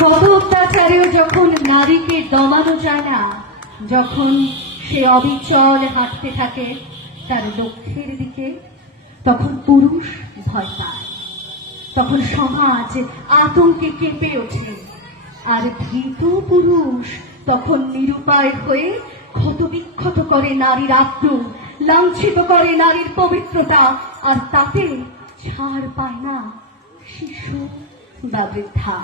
শত অত্যাচারেও যখন নারীকে দমানো যায় না, যখন সে অবিচল হাঁটতে থাকে তার লক্ষ্যের দিকে, তখন পুরুষ ভয় পায়, তখন সমাজ আতঙ্কে কেঁপে ওঠে। আর ভীত পুরুষ তখন নিরুপায় হয়ে ক্ষতবিক্ষত করে নারীর আত্ম, লাঞ্ছিত করে নারীর পবিত্রতা, আর তাতে ছাড় পায় না শিশু বা বৃদ্ধা।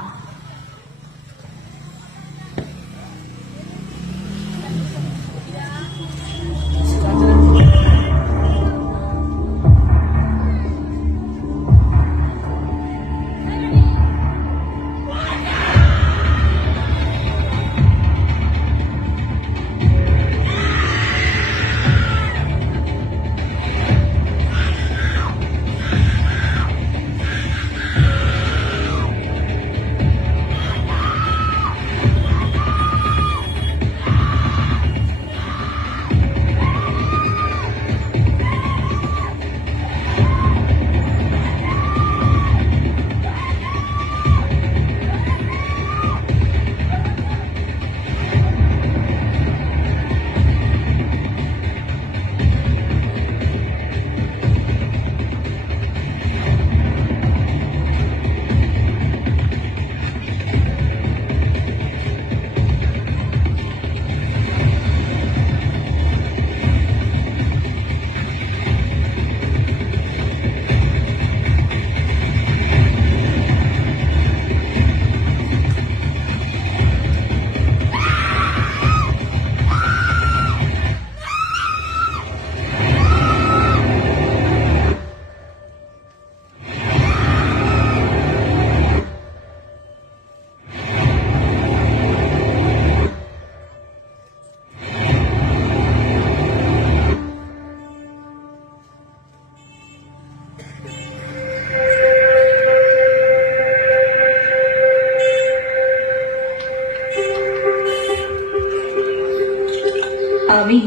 আমি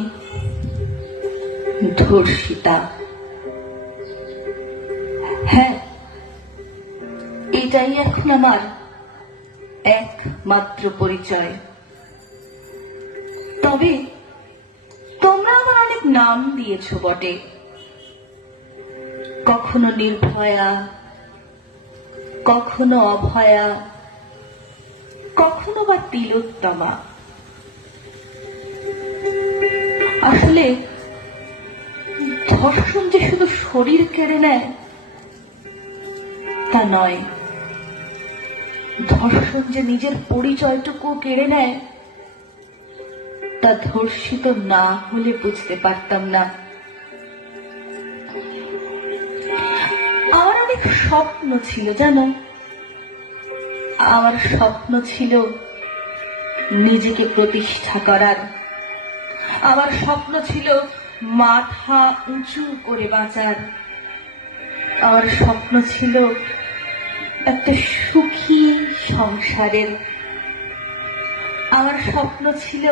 ধর্ষিতা। হ্যাঁ, এটাই এখন আমার একমাত্র পরিচয়। তবে তোমরা আমার অনেক নাম দিয়েছ বটে, কখনো নির্ভয়া, কখনো অভয়া, কখনো বা তিলোত্তমা। আসলে ধর্ষণ যে শুধু শরীর কেড়ে নেয় তা নয়, ধর্ষণ যে নিজের পরিচয়টুকু কেড়ে নেয় তা ধর্ষিত না হলে বুঝতে পারতাম না। আমার অনেক স্বপ্ন ছিল জানো, আমার স্বপ্ন ছিল নিজেকে প্রতিষ্ঠা করার, আমার স্বপ্ন ছিল মাথা উঁচু করে বাঁচার, আমার স্বপ্ন ছিল একটা সুখী সংসারের, আমার স্বপ্ন ছিল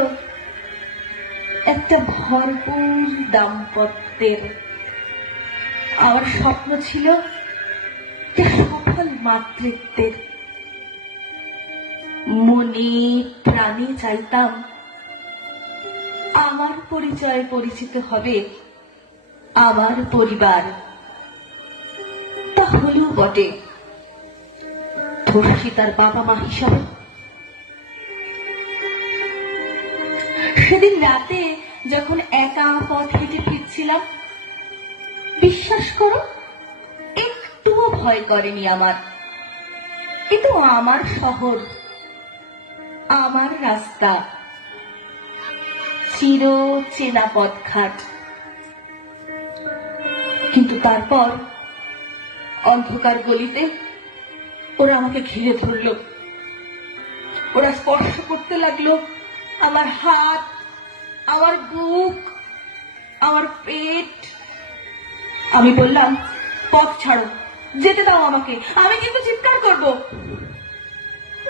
একটা ভরপুর দাম্পত্যের, আমার স্বপ্ন ছিল একটা সফল মাতৃত্বের। মনে প্রাণে চাইতাম আমার পরিচয় পরিচিত হবে আমার পরিবার। তা হলেও বটে, ধর্ষিতার বাবা মা হিসাবে। সেদিন রাতে যখন একা পথ হেঁটে ফিরছিলাম, বিশ্বাস করো একটুও ভয় করেনি আমার। কিন্তু আমার শহর, আমার রাস্তা, চির চেনা পথঘাট। কিন্তু তারপর অন্ধকার গলিতে ওরা আমাকে ঘিরে ধরল, ওরা স্পর্শ করতে লাগলো আমার হাত, আমার বুক, আমার পেট। আমি বললাম, পথ ছাড়ো, যেতে দাও আমাকে, আমি কিন্তু চিৎকার করব।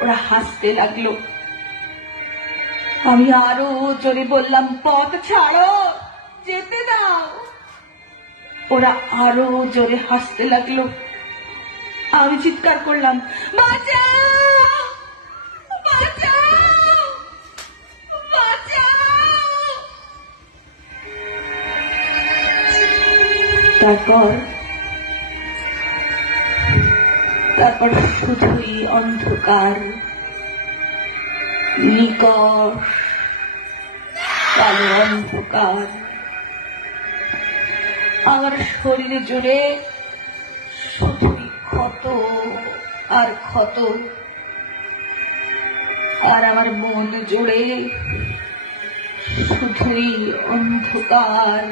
ওরা হাসতে লাগলো। আমি আরো জোরে বললাম, পথ ছাড়ো, যেতে দাও। ওরা আরো জোরে হাসতে লাগলো। আমি চিৎকার করলাম, বাঁচাও। তারপর শুধুই অন্ধকার, নিকষ কালো অন্ধকার। আমার শরীর জুড়ে শুধুই ক্ষত আর ক্ষত, আর আমার মন জুড়ে শুধুই অন্ধকার।